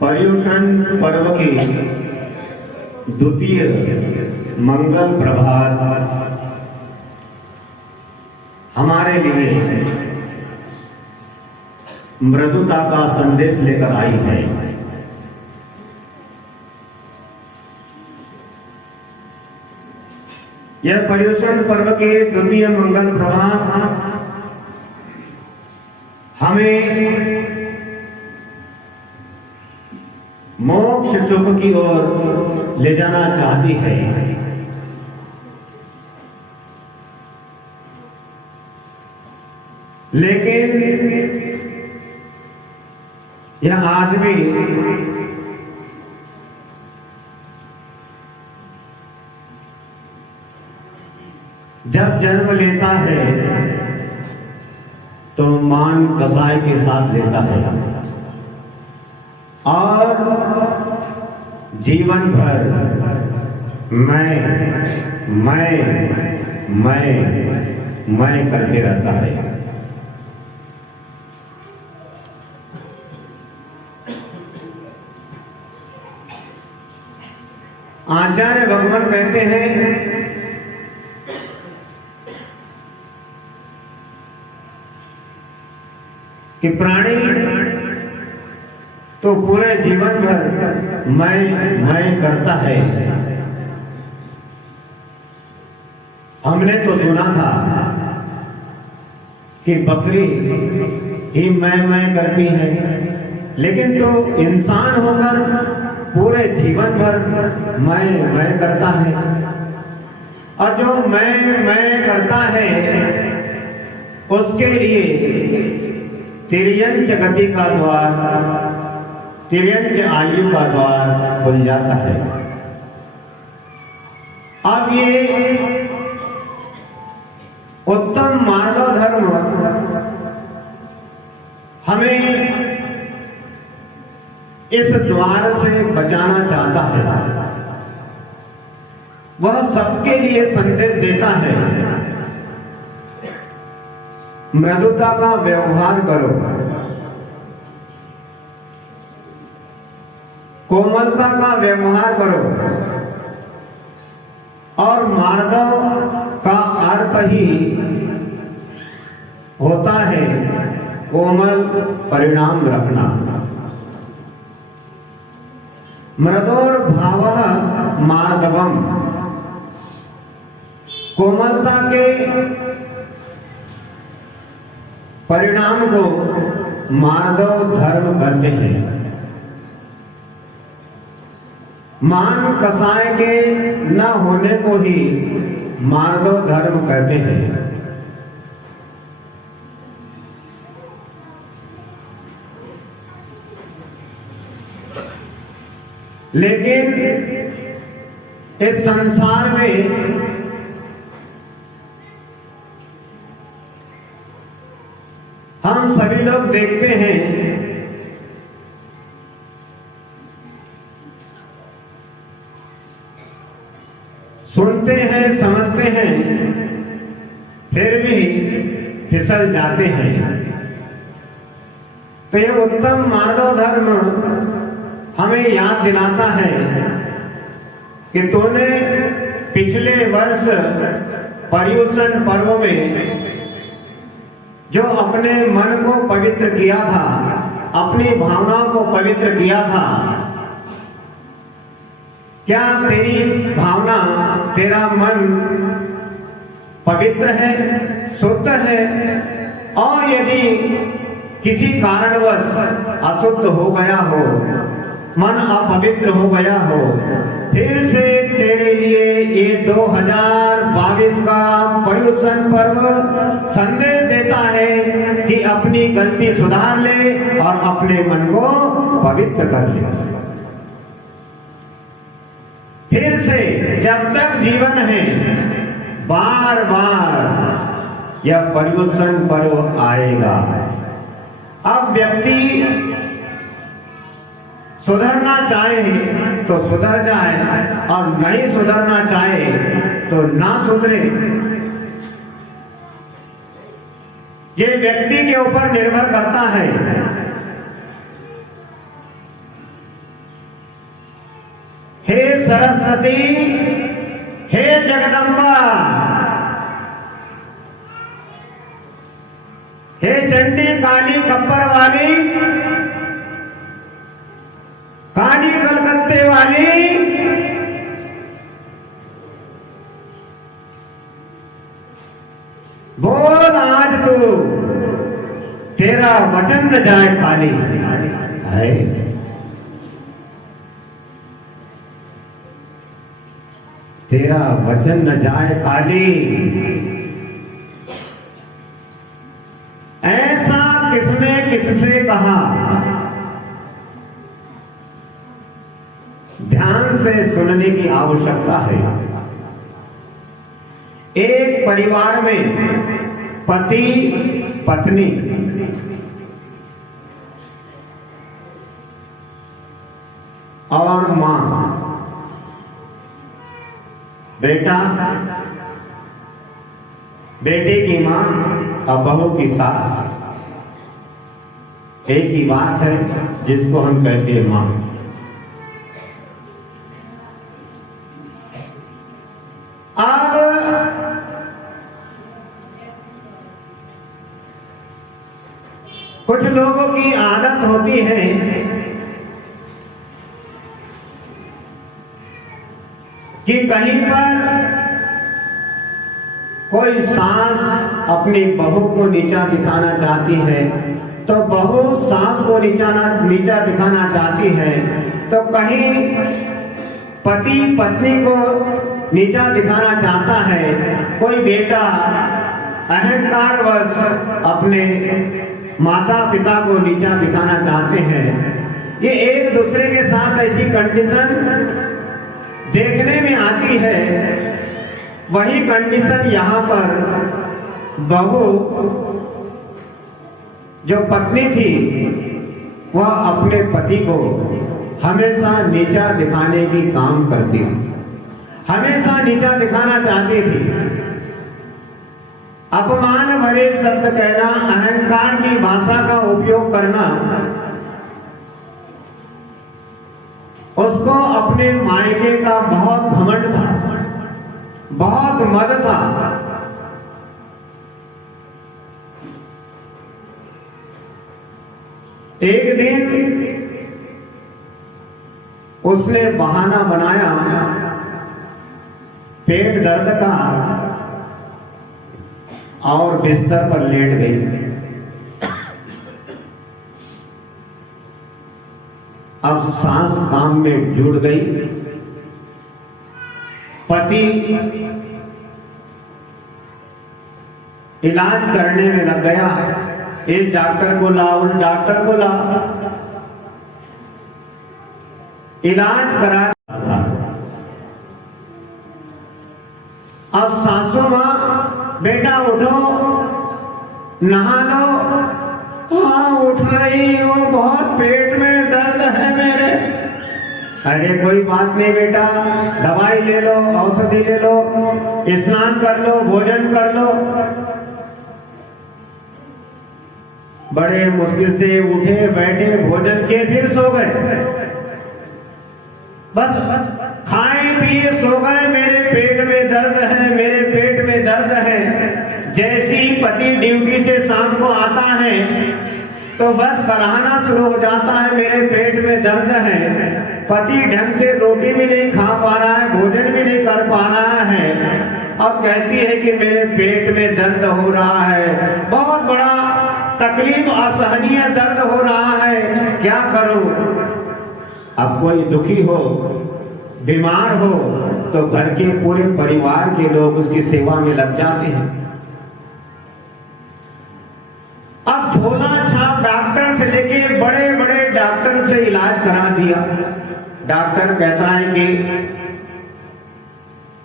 पर्युषण पर्व की द्वितीय मंगल प्रभात हमारे लिए मृदुता का संदेश लेकर आई है। यह पर्युषण पर्व के द्वितीय मंगल प्रभात हमें मोक्ष सुख की ओर ले जाना चाहती है। लेकिन यह आदमी जब जन्म लेता है तो मान कसाई के साथ लेता है और जीवन भर मैं करके रहता है। आचार्य भगवान कहते हैं कि प्राणी तो पूरे जीवन भर मैं करता है। हमने तो सुना था कि बकरी ही मैं करती है, लेकिन तो इंसान होकर पूरे जीवन भर मैं करता है। और जो मैं करता है उसके लिए तिर्यंच गति का द्वार, तिर्यंच आयु का द्वार खुल जाता है। अब ये उत्तम मानव धर्म हमें इस द्वार से बचाना चाहता है। वह सबके लिए संदेश देता है, मृदुता का व्यवहार करो, कोमलता का व्यवहार करो। और मार्गव का अर्थ ही होता है कोमल परिणाम रखना। मृदोर भावः मार्दवम, कोमलता के परिणाम को मार्दव धर्म कहते हैं। मान कसाय के न होने को ही मार्दव धर्म कहते हैं। लेकिन इस संसार में हम सभी लोग देखते हैं सुनते हैं, समझते हैं, फिर भी फिसल जाते हैं। तो यह उत्तम मानव धर्म हमें याद दिलाता है कि तूने पिछले वर्ष पर्युषण पर्व में जो अपने मन को पवित्र किया था, अपनी भावनाओं को पवित्र किया था, क्या तेरी भावना, तेरा मन पवित्र है, शुद्ध है? और यदि किसी कारणवश अशुद्ध हो गया हो, मन अपवित्र हो गया हो, फिर से तेरे लिए ये 2022 का पर्युषण पर्व संदेश देता है कि अपनी गलती सुधार ले और अपने मन को पवित्र कर ले। फिर से जब तक जीवन है बार बार यह पर्युषण पर्व आएगा। अब व्यक्ति सुधरना चाहे तो सुधर जाए और नहीं सुधरना चाहे तो ना सुधरे। ये व्यक्ति के ऊपर निर्भर करता है। सरस्वती, हे जगदम्बा, हे चंडी काली कप्पर वाली, काली कलकत्ते वाली, बोल आज तू, तेरा वचन न जाए खाली। है तेरा वचन न जाए खाली, ऐसा किसने किससे कहा? ध्यान से सुनने की आवश्यकता है। एक परिवार में पति पत्नी और मां, बेटा, बेटे की मां और बहू की सास, एक ही बात है जिसको हम कहते हैं मां। अब कुछ लोगों की आदत होती है कि कहीं पर कोई सास अपनी बहू को नीचा दिखाना चाहती है तो बहू सास को नीचा दिखाना चाहती है, तो कहीं पति पत्नी को नीचा दिखाना चाहता है, कोई बेटा अहंकारवश अपने माता पिता को नीचा दिखाना चाहते हैं। ये एक दूसरे के साथ ऐसी कंडीशन देखने में आती है। वही कंडीशन यहाँ पर बहू जो पत्नी थी वह अपने पति को हमेशा नीचा दिखाने की काम करती थी, हमेशा नीचा दिखाना चाहती थी। अपमान भरे शब्द कहना, अहंकार की भाषा का उपयोग करना, उसको अपने मायके का बहुत घमंड था, बहुत मद था। एक दिन उसने बहाना बनाया पेट दर्द का और बिस्तर पर लेट गई। अब सांस काम में जुड़ गई। पति इलाज करने में लग गया, इस डॉक्टर को ला, उस डॉक्टर को ला, इलाज करा था। अब सासू मां, बेटा उठो, नहा लो। हाँ उठ रही हूँ, बहुत पेट में दर्द है मेरे। अरे कोई बात नहीं बेटा, दवाई ले लो, औषधि ले लो, स्नान कर लो, भोजन कर लो। बड़े मुश्किल से उठे, बैठे, भोजन किए, फिर सो गए। बस खाए पिए सो गए। मेरे पेट में दर्द है, मेरे पेट में दर्द है। जैसी पति ड्यूटी से शाम को आता है तो बस कराहना शुरू हो जाता है, मेरे पेट में दर्द है। पति ढंग से रोटी भी नहीं खा पा रहा है, भोजन भी नहीं कर पा रहा है। अब कहती है कि मेरे पेट में दर्द हो रहा है, बहुत बड़ा तकलीफ, असहनीय दर्द हो रहा है, क्या करूं? अब कोई दुखी हो, बीमार हो तो घर के पूरे परिवार के लोग उसकी सेवा में लग जाते हैं। अब झोला छाप डॉक्टर से लेके बड़े बड़े डॉक्टर से इलाज करा दिया। डॉक्टर कहता है कि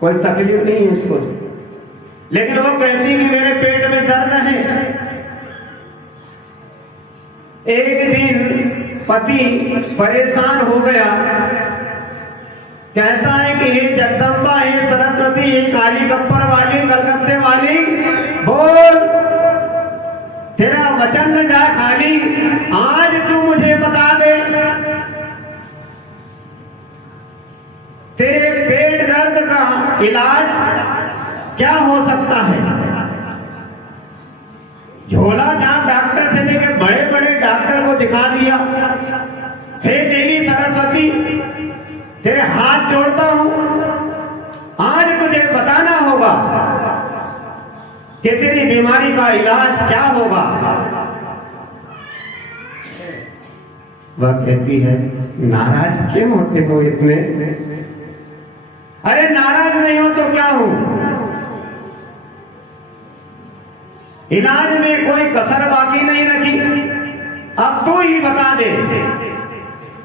कोई तकलीफ नहीं है इसको, लेकिन वो कहती है कि मेरे पेट में दर्द है। एक दिन पति परेशान हो गया, कहता है कि हे जगदम्बा, हे सरस्वती, हे काली कप्पर वाली, कलकत्ते वाली, बोल तेरा वचन न जाए खाली, आज तू मुझे बता दे तेरे इलाज क्या हो सकता है? झोला छाप डॉक्टर से लेके बड़े बड़े डॉक्टर को दिखा दिया। हे देवी सरस्वती, तेरे हाथ जोड़ता हूं, आज तुझे बताना होगा कि तेरी बीमारी का इलाज क्या होगा। वह कहती है, नाराज क्यों होते हो इतने? अरे नाराज नहीं हो तो क्या हूं, इलाज में कोई कसर बाकी नहीं रखी। अब तू ही बता दे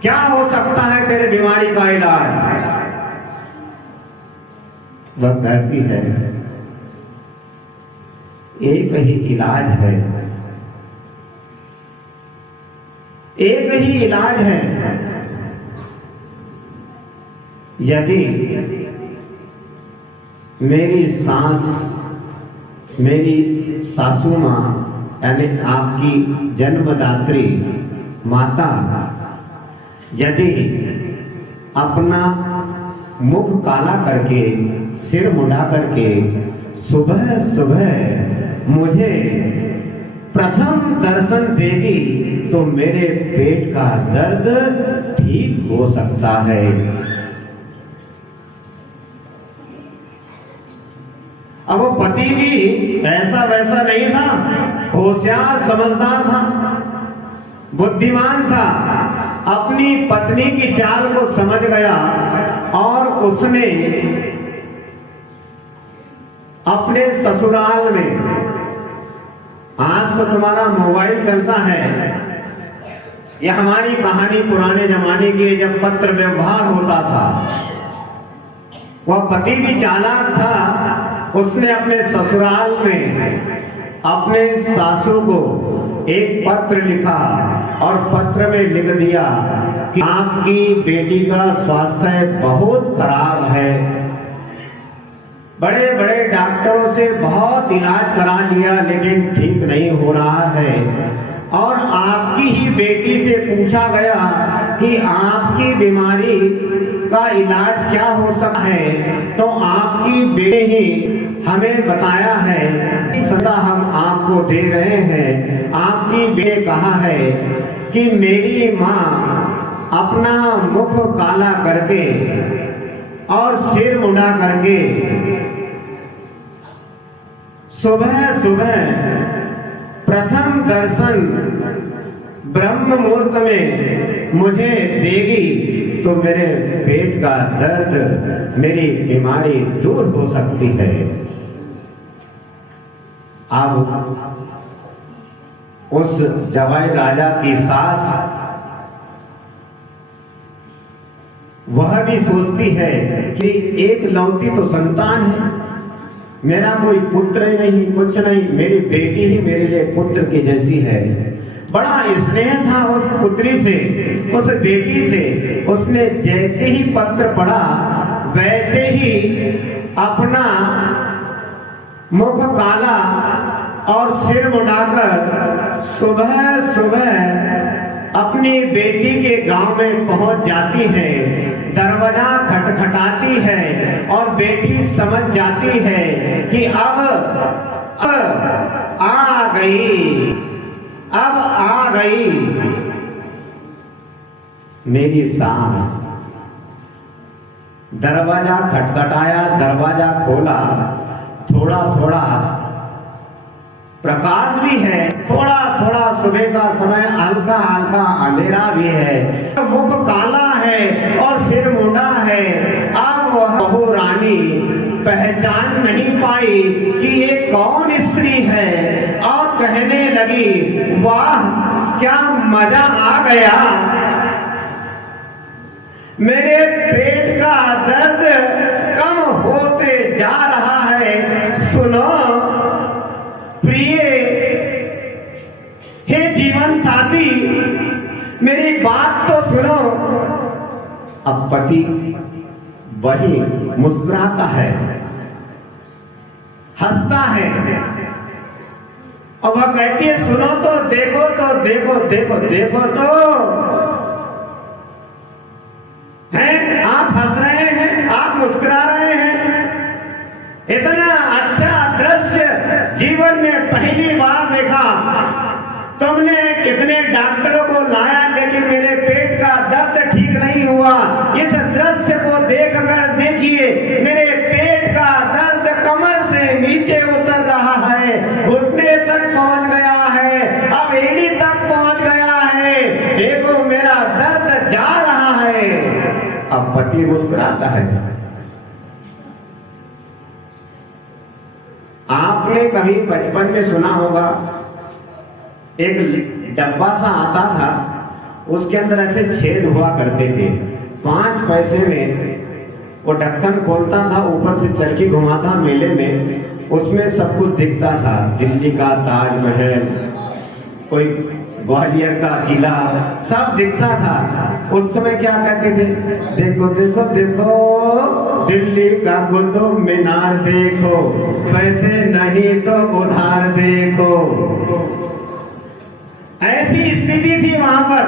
क्या हो सकता है तेरे बीमारी का इलाज। वह कहती है, एक ही इलाज है, एक ही इलाज है। यदि मेरी सांस, मेरी सासू मां यानी आपकी जन्मदात्री माता यदि अपना मुख काला करके, सिर मुड़ा करके सुबह सुबह मुझे प्रथम दर्शन देगी तो मेरे पेट का दर्द ठीक हो सकता है। अब वो पति भी ऐसा वैसा नहीं था, होशियार समझदार था, बुद्धिमान था, अपनी पत्नी की चाल को समझ गया और उसने अपने ससुराल में, आज तो तुम्हारा मोबाइल चलता है, यह हमारी कहानी पुराने जमाने की, जब पत्र व्यवहार होता था। वह पति भी चालाक था, उसने अपने ससुराल में अपने सासू को एक पत्र लिखा और पत्र में लिख दिया कि आपकी बेटी का स्वास्थ्य बहुत खराब है, बड़े बड़े डॉक्टरों से बहुत इलाज करा लिया लेकिन ठीक नहीं हो रहा है, और आपकी ही बेटी से पूछा गया कि आपकी बीमारी का इलाज क्या हो सकता है, तो आपकी बेटी ही हमें बताया है कि सजा हम आपको दे रहे हैं। आपकी बेटी ने कहा है कि मेरी माँ अपना मुख काला करके और सिर मुड़ा करके सुबह सुबह प्रथम दर्शन ब्रह्म मुहूर्त में मुझे देगी तो मेरे पेट का दर्द, मेरी बीमारी दूर हो सकती है। अब उस जवाई राजा की सास वह भी सोचती है कि एक लौटी तो संतान है, मेरा कोई पुत्र ही नहीं, कुछ नहीं, मेरी बेटी ही मेरे लिए पुत्र की जैसी है। बड़ा स्नेह था उस पुत्री से, उस बेटी से। उसने जैसे ही पत्र पढ़ा वैसे ही अपना मुख काला और सिर मुड़ाकर सुबह सुबह अपनी बेटी के गांव में पहुंच जाती है। दरवाजा खटखटाती है और बेटी समझ जाती है कि अब आ गई, अब आ गई मेरी सास। दरवाजा खटखटाया, दरवाजा खोला, थोड़ा थोड़ा प्रकाश भी है, थोड़ा थोड़ा सुबह का समय, हल्का हल्का अंधेरा भी है। मुख काला है और सिर मुंडा है। अब वह बहू रानी पहचान नहीं पाई कि ये कौन स्त्री है और कहने लगी, वाह क्या मजा आ गया, मेरे पेट का दर्द कम होते जा रहा है। सुनो प्रिय, हे जीवन साथी, मेरी बात तो सुनो। अब पति वही मुस्कुराता है, हंसता है और वह कहती है, सुनो तो, देखो तो, देखो देखो देखो तो, हैं आप हंस रहे हैं, आप मुस्कुरा रहे हैं, अब पति मुस्कुराता है। आपने कभी बचपन में सुना होगा, एक डब्बा सा आता था, उसके अंदर ऐसे छेद हुआ करते थे। 5 पैसे में वो ढक्कन खोलता था, ऊपर से चरखी घुमाता मेले में, उसमें सब कुछ दिखता था। दिल्ली का ताजमहल, कोई ग्वालियर का किला, सब दिखता था। उस समय क्या कहते थे? देखो देखो देखो दिल्ली का कुतुब मीनार देखो, पैसे नहीं तो उधार देखो। ऐसी स्थिति थी वहां पर।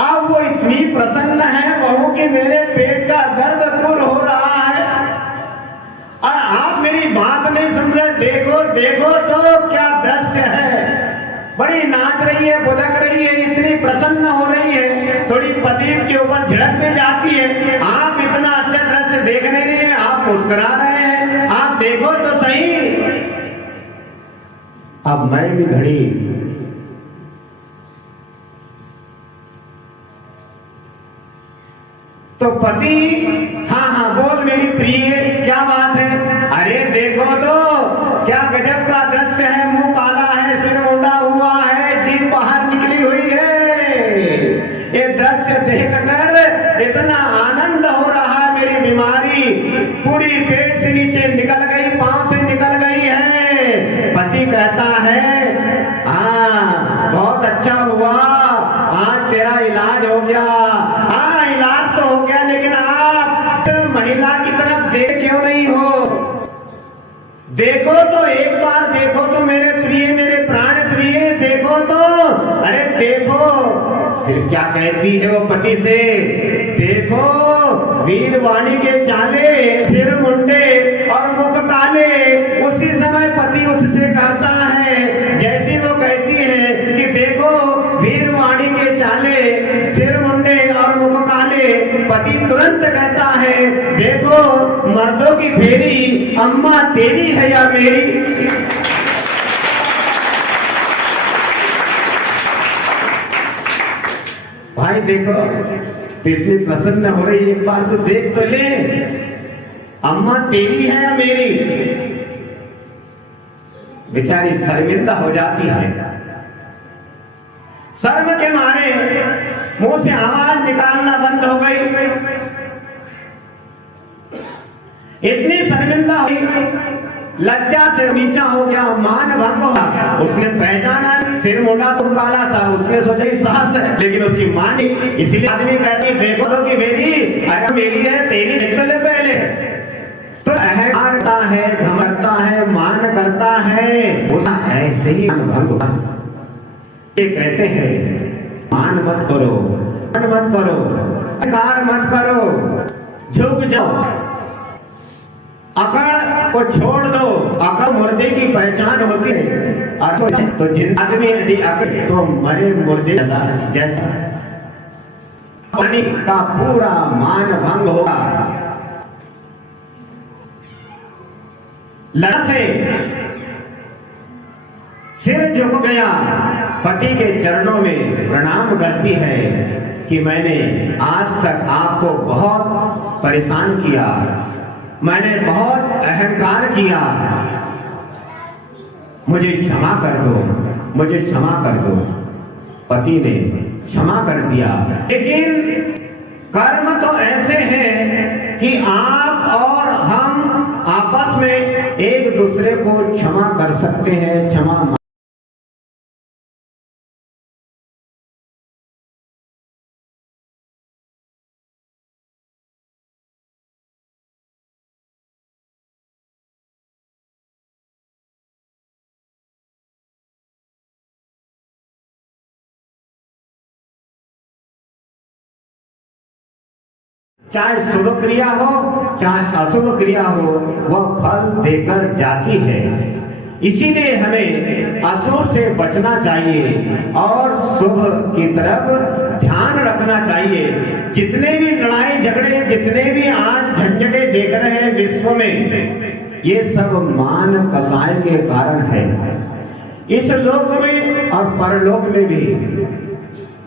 अब वो इतनी प्रसन्न है बहू कि मेरे पेट का दर्द दूर हो रहा है और आप मेरी बात नहीं सुन रहे। देखो देखो तो क्या दृश्य है, बड़ी नाच रही है, बुदक रही है, इतनी प्रसन्न हो रही है, थोड़ी पति के ऊपर झिड़क में जाती है। आप इतना अच्छा दृश्य देख नहीं रहे हैं, आप मुस्कुरा रहे हैं, आप देखो तो सही। अब मैं भी घड़ी तो पति, हाँ हाँ बोल मेरी प्रिय, क्या बात है? अरे देखो तो क्या गजब का दृश्य है, मुंह काला है, सिर मुंडा हुआ है, जीभ बाहर निकली हुई है। ये दृश्य देखकर इतना आनंद हो रहा है, मेरी बीमारी पूरी पेट से नीचे निकल गई, पांव से निकल गई है। पति कहता है हाँ बहुत अच्छा हुआ, आज तेरा इलाज हो गया। हाँ इलाज तो हो गया, लेकिन आप तो महिला की तरफ देख क्यों नहीं हो? देखो तो एक बार देखो तो मेरे प्रिय, मेरे प्राण प्रिय, देखो तो। अरे देखो, फिर क्या कहती है वो पति से? देखो वीरवाणी के चाले, सिर मुंडे और मुख काले। उसी समय पति उससे कहता है, जैसी वो कहती है कि देखो वीरवाणी के चाले, सिर मुंडे और मुख काले, पति तुरंत कहता है देखो मर्दों की फेरी, अम्मा तेरी है या मेरी? भाई देखो कितनी प्रसन्न हो रही, एक बार तो देख तो ले, अम्मा तेरी है या मेरी? बेचारी शर्मिंदा हो जाती है, शर्म के मारे मुंह से आवाज निकालना बंद हो गई। इतनी शर्मिंदा हुई, लज्जा से नीचा हो गया, मान भंग हो गया। उसने पहचाना, सिर मोटा तो काला था, उसने सोचा कि सास है, लेकिन उसकी मां नहीं। इसलिए आदमी कहती देखो तो कि मेरी, अगर मेरी है तेरी देख तो ले पहले। तो अहंकार करता है, घमंडता है, मान करता है, ऐसे ही भंग होता है। ये कहते हैं मान मत करो, मान मत करो, अहंकार मत करो, झुक जाओ, अकड़ को छोड़ दो। अकड़ मुर्दे की पहचान होती है, और तो जिंदा आदमी यदि अकड़ तो मरे मुर्दे जैसा। पानी का पूरा मान भंग होगा। लड़ से सिर झुक गया, पति के चरणों में प्रणाम करती है कि मैंने आज तक आपको बहुत परेशान किया, मैंने बहुत अहंकार किया, मुझे क्षमा कर दो, मुझे क्षमा कर दो। पति ने क्षमा कर दिया। लेकिन कर्म तो ऐसे हैं कि आप और हम आपस में एक दूसरे को क्षमा कर सकते हैं, क्षमा चाहे शुभ क्रिया हो चाहे अशुभ क्रिया हो, वह फल देकर जाती है। इसीलिए हमें अशुभ से बचना चाहिए और शुभ की तरफ ध्यान रखना चाहिए। जितने भी लड़ाई झगड़े, जितने भी आज झंझटे देख रहे हैं विश्व में, ये सब मान कसाय के कारण है। इस लोक में और परलोक में भी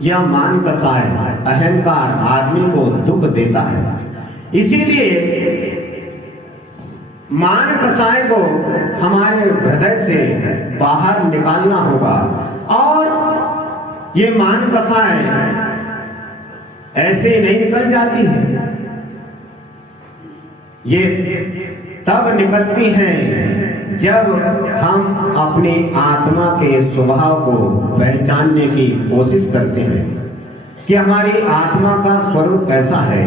यह मान कसाय अहंकार आदमी को दुख देता है। इसीलिए मान कसाय को हमारे हृदय से बाहर निकालना होगा। और ये मान कसाय ऐसे नहीं निकल जाती है, ये तब निकलती हैं जब हम अपनी आत्मा के स्वभाव को पहचानने की कोशिश करते हैं कि हमारी आत्मा का स्वरूप कैसा है।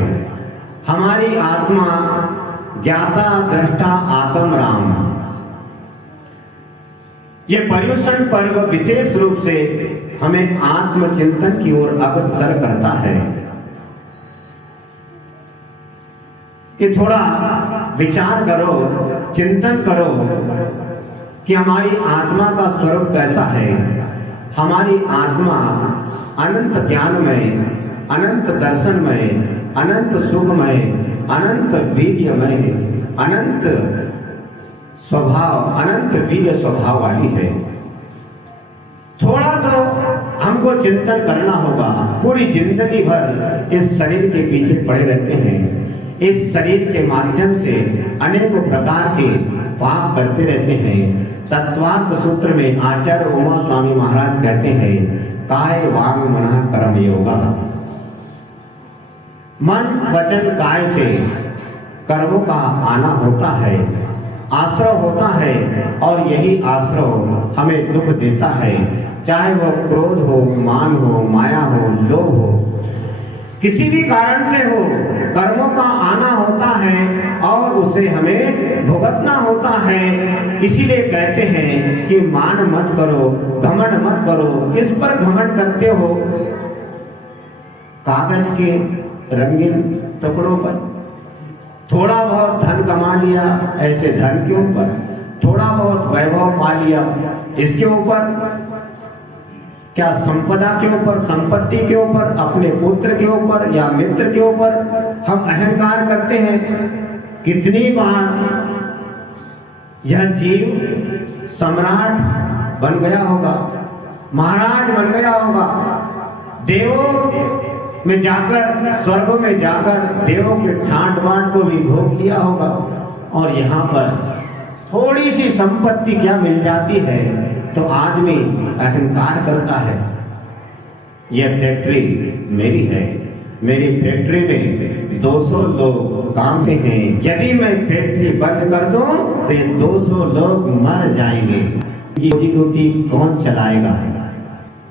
हमारी आत्मा ज्ञाता दृष्टा आत्म राम। ये पर्युषण पर्व विशेष रूप से हमें आत्मचिंतन की ओर अग्रसर करता है कि थोड़ा विचार करो, चिंतन करो कि हमारी आत्मा का स्वरूप कैसा है। हमारी आत्मा अनंत ज्ञानमय, अनंत दर्शनमय, अनंत सुखमय, अनंत वीर्यमय, अनंत स्वभाव, अनंत वीर्य स्वभाव वाली है। थोड़ा तो हमको चिंतन करना होगा। पूरी जिंदगी भर इस शरीर के पीछे पड़े रहते हैं, इस शरीर के माध्यम से अनेकों प्रकार के पाप करते रहते हैं। तत्वार्थ सूत्र में आचार्य उमा स्वामी महाराज कहते हैं, काय वांग मनः कर्म योगा। मन वचन काय से कर्मों का आना होता है, आश्रव होता है, और यही आश्रव हमें दुख देता है। चाहे वो क्रोध हो, मान हो, माया हो, लोभ हो, किसी भी कारण से हो, कर्मों का आना होता है और उसे हमें भुगतना होता है। इसीलिए कहते हैं कि मान मत करो, घमंड मत करो। किस पर घमंड करते हो? कागज के रंगीन टुकड़ों पर। थोड़ा बहुत धन कमा लिया, ऐसे धन के ऊपर। थोड़ा बहुत वैभव पा लिया, इसके ऊपर। क्या संपदा के ऊपर, संपत्ति के ऊपर, अपने पुत्र के ऊपर या मित्र के ऊपर हम अहंकार करते हैं। कितनी बार यह जीव सम्राट बन गया होगा, महाराज बन गया होगा, देवों में जाकर, स्वर्ग में जाकर देवों के ठाट बाट को भी भोग लिया होगा। और यहाँ पर थोड़ी सी संपत्ति क्या मिल जाती है तो आदमी अहंकार करता है। यह फैक्ट्री मेरी है, मेरी फैक्ट्री में 200 लोग काम पे हैं। यदि मैं फैक्ट्री बंद कर दूं तो 200 लोग मर जाएंगे। ये रोटी कौन चलाएगा?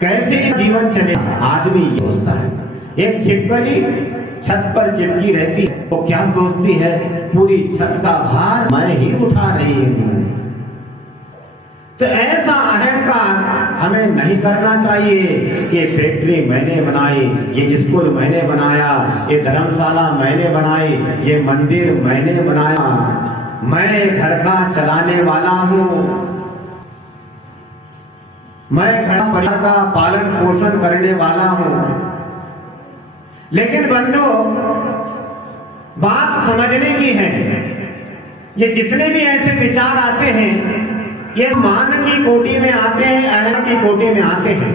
कैसे जीवन चलेगा? आदमी ये सोचता है। एक छिपकली छत पर चिपकी रहती है, वो क्या सोचती है? पूरी छत का भार मैं ही उठा रही हूँ। तो ऐसा अहंकार हमें नहीं करना चाहिए कि ये फैक्ट्री मैंने बनाई, ये स्कूल मैंने बनाया, ये धर्मशाला मैंने बनाई, ये मंदिर मैंने बनाया, मैं घर का चलाने वाला हूँ, मैं घर परिवार का पालन पोषण करने वाला हूँ। लेकिन बंधुओं, बात समझने की है, ये जितने भी ऐसे विचार आते हैं ये मान की कोटि में आते हैं, अहम की कोटि में आते हैं।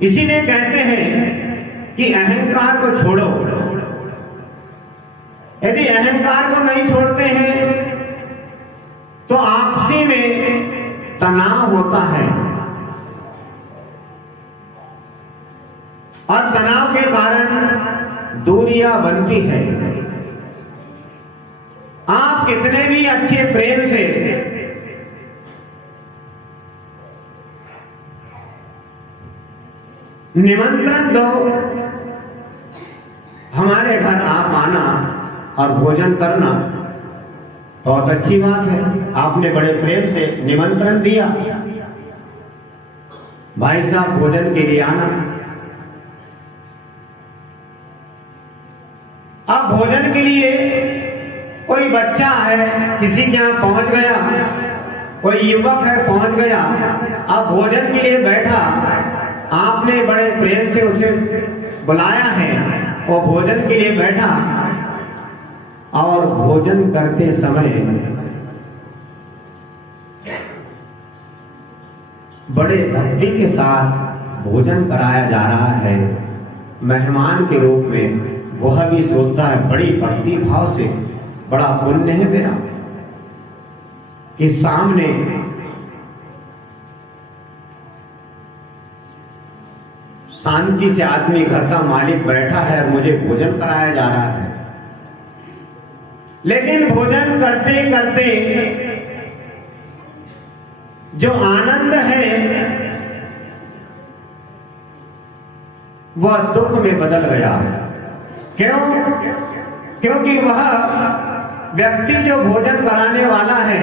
इसीलिए कहते हैं कि अहंकार को छोड़ो। यदि अहंकार को नहीं छोड़ते हैं तो आपसी में तनाव होता है, और तनाव के कारण दूरियां बनती है। आप कितने भी अच्छे प्रेम से निमंत्रण दो, हमारे घर आप आना और भोजन करना, बहुत अच्छी बात है। आपने बड़े प्रेम से निमंत्रण दिया, भाई साहब भोजन के लिए आना। अब भोजन के लिए कोई बच्चा है किसी के यहां पहुंच गया, कोई युवक है पहुंच गया, अब भोजन के लिए बैठा, आपने बड़े प्रेम से उसे बुलाया है, वो भोजन के लिए बैठा, और भोजन करते समय बड़े भक्ति के साथ भोजन कराया जा रहा है मेहमान के रूप में, वह भी सोचता है बड़ी भक्ति भाव से, बड़ा पुण्य है मेरा कि सामने शांति से आदमी घर का मालिक बैठा है और मुझे भोजन कराया जा रहा है। लेकिन भोजन करते करते जो आनंद है वह दुख में बदल गया। क्यों? क्योंकि वह व्यक्ति जो भोजन कराने वाला है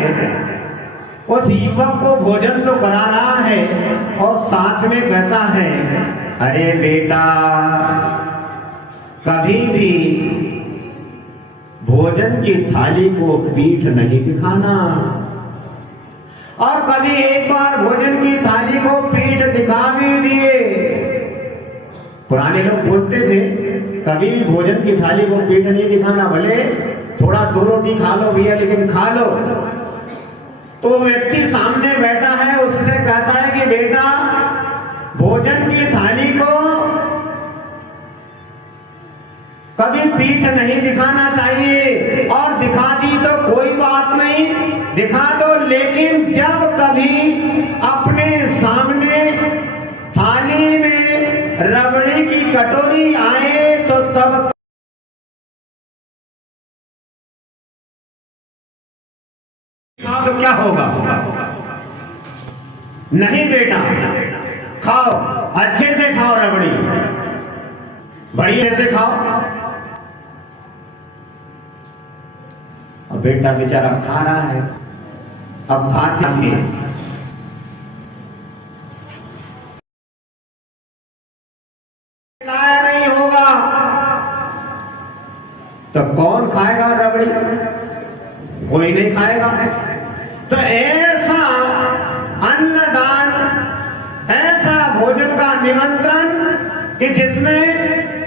उस युवक को भोजन तो करा रहा है और साथ में कहता है, अरे बेटा कभी भी भोजन की थाली को पीठ नहीं दिखाना। और कभी एक बार भोजन की थाली को पीठ दिखा भी दिए। पुराने लोग बोलते थे कभी भी भोजन की थाली को पीठ नहीं दिखाना, भले थोड़ा 2 रोटी खा लो भैया लेकिन खा लो। तो व्यक्ति सामने बैठा है उससे कहता है कि बेटा भोजन की थाली को कभी पीठ नहीं दिखाना चाहिए, और दिखा दी तो कोई बात नहीं, दिखा दो, लेकिन जब कभी अपने सामने थाली में रबड़ी की कटोरी आए तो तब खाओ तो क्या होगा? नहीं बेटा खाओ, अच्छे से खाओ, रबड़ी बढ़िया से खाओ। अब बेटा बेचारा खा रहा है, अब खाते हैं लाया नहीं होगा तो कौन खाएगा रबड़ी? कोई नहीं खाएगा। तो ऐसा अन्नदान, ऐसा भोजन का निमंत्रण कि जिसमें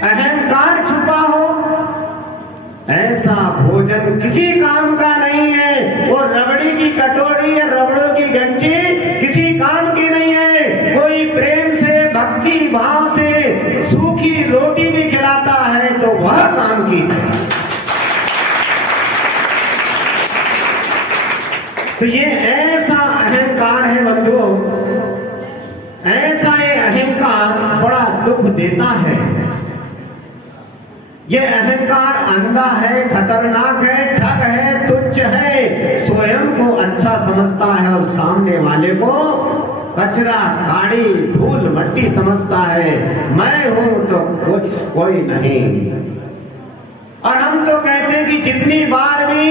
अहंकार छुपा हो, ऐसा भोजन किसी काम का नहीं है। वो रबड़ी की कटोरी या रबड़ों की घंटी किसी काम की नहीं है। कोई प्रेम से भक्ति भाव से सूखी रोटी भी खिलाता है तो वह काम की है। तो ये ऐसा अहंकार है बंधुओं, ऐसा ये अहंकार बड़ा दुख देता है। ये अहंकार अंधा है, खतरनाक है, ठग है, तुच्छ है, स्वयं को अच्छा समझता है और सामने वाले को कचरा, काड़ी, धूल, मट्टी समझता है। मैं हूं तो कुछ कोई नहीं। और हम तो कहते हैं कि जितनी बार भी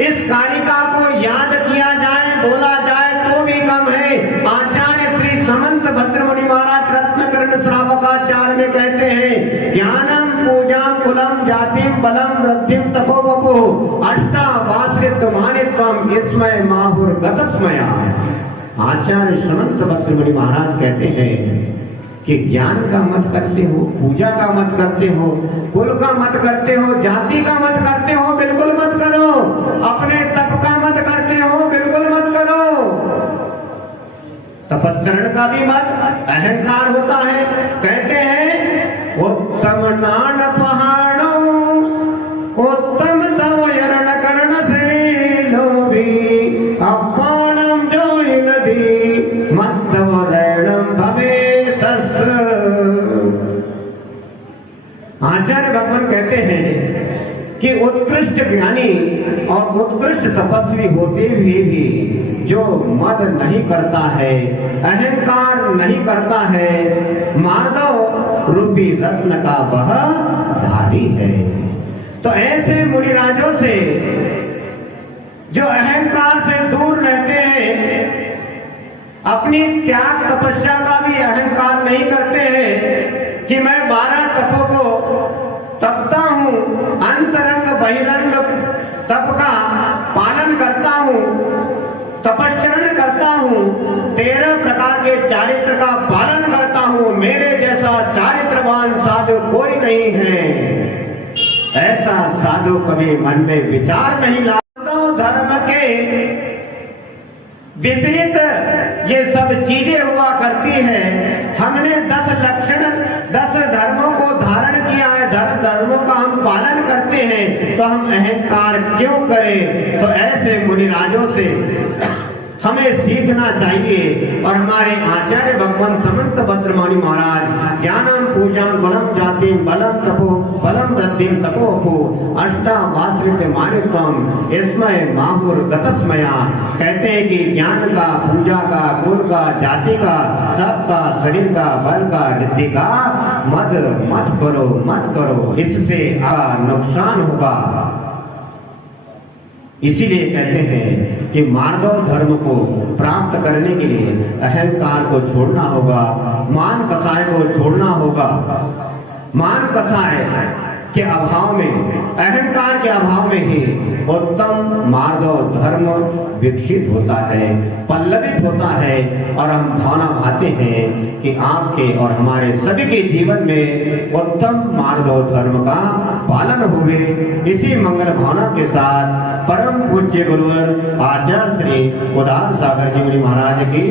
इस कारिका को याद किया जाए, बोला जाए तो भी कम है। आचार्य श्री समंत भद्रमुनि महाराज रत्नकर्ण श्रावकाचार्य में कहते हैं, ज्ञानम पूजाम कुलम जातिम बलम वृद्धिम तपोवपु अष्टावासृत मानित्वम इसमय माहुर गतस्मया। आचार्य समंत भद्रमुनि महाराज कहते हैं कि ज्ञान का मत करते हो, पूजा का मत करते हो, कुल का मत करते हो, जाति का मत करते हो, बिल्कुल मत करो। अपने तप का मत करते हो, बिल्कुल मत करो। तपस्चरण का भी मत, अहंकार होता है। कहते हैं उत्तम नान पहाड़ो उत्तम तव यरण कर्ण से लोभी अपाणम जो नदी मत्तव लैणम भवे। आचार्य भगवान कहते हैं कि उत्कृष्ट ज्ञानी और उत्कृष्ट तपस्वी होते हुए भी जो मद नहीं करता है, अहंकार नहीं करता है, माधव रूपी रत्न का वह धारी है। तो ऐसे मुनिराजों से जो अहंकार से दूर रहते हैं, अपनी त्याग तपस्या का भी अहंकार नहीं करते हैं कि मैं 12 तपों को तपता हूं, अंतरंग बहिरंग तप का पालन करता हूं, तपस्चरण करता हूं, 13 प्रकार के चारित्र का पालन करता हूं, मेरे जैसा चारित्रवान साधु कोई नहीं है। ऐसा साधु कभी मन में विचार नहीं लाता। धर्म के विपरीत ये सब चीजें हुआ हम अहंकार क्यों करें? तो ऐसे मुनिराजों से हमें सीखना चाहिए। और हमारे आचार्य भगवान समंत भद्रमणि महाराज ज्ञानम पूजन बलम जाति बलम तपो बलम वृद्धिम तपोपो अष्टावाश्रित मानिकम इसमय माहुर गतस्मया कहते हैं कि ज्ञान का, पूजा का, कुल का, जाति का, तप का, शरीर का, बल का, रिद्धि का मत करो, इससे नुकसान होगा। इसीलिए कहते हैं कि मार्गव धर्म को प्राप्त करने के लिए अहंकार को छोड़ना होगा, मान कसाय को छोड़ना होगा। मान कसाय के अभाव में, अहंकार के अभाव में ही उत्तम मार्गव धर्म विकसित होता है, पल्लवित होता है। और हम भावना भाते हैं कि आपके और हमारे सभी के जीवन में उत्तम मार्गव धर्म का पालन हुए। इसी मंगल भावना के साथ परम पूज्य गुरुवर आचार्य श्री उदार सागर जी महाराज की